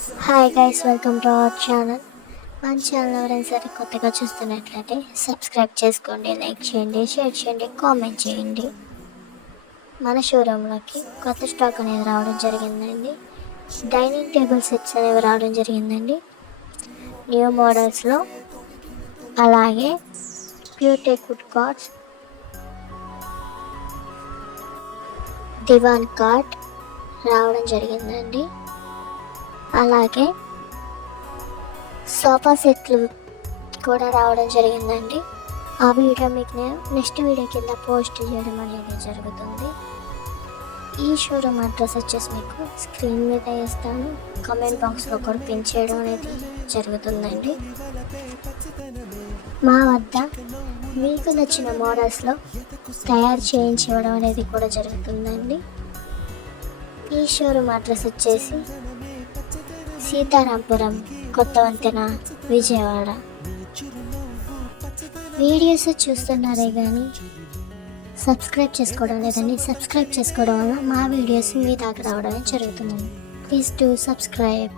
Hi guys welcome to our channel మన channel ఎవరైనా సరే కొత్తగా చూస్తున్నట్లయితే సబ్స్క్రైబ్ చేసుకోండి లైక్ చేయండి షేర్ చేయండి కామెంట్ చేయండి. మన షోరూంలోకి కొత్త స్టాక్ అనేది రావడం జరిగిందండి. డైనింగ్ టేబుల్ సెట్స్ అనేవి రావడం జరిగిందండి. న్యూ మోడల్స్లో అలాగే ప్యూటెక్ వుడ్ కార్డ్స్ దివాన్ కార్డ్ రావడం జరిగిందండి. అలాగే సోఫా సెట్లు కూడా రావడం జరిగిందండి. ఆ వీడియో మీకు నేను నెక్స్ట్ వీడియో కింద పోస్ట్ చేయడం అనేది జరుగుతుంది. ఈ షోరూమ్ అడ్రస్ వచ్చేసి మీకు స్క్రీన్ మీద వేస్తాను. కామెంట్ బాక్స్లో కూడా పిన్ చేయడం అనేది జరుగుతుందండి. మా వద్ద మీకు నచ్చిన మోడల్స్లో తయారు చేయించి ఇవ్వడం అనేది కూడా జరుగుతుందండి. ఈ షోరూమ్ అడ్రస్ వచ్చేసి సీతారాంపురం కొత్త వంతెన విజయవాడ. వీడియోస్ చూస్తున్నారే కానీ సబ్స్క్రైబ్ చేసుకోవడం లేదండి. సబ్స్క్రైబ్ చేసుకోవడం వల్ల మా వీడియోస్ మీ దాకా రావడం జరుగుతుంది. Please to subscribe.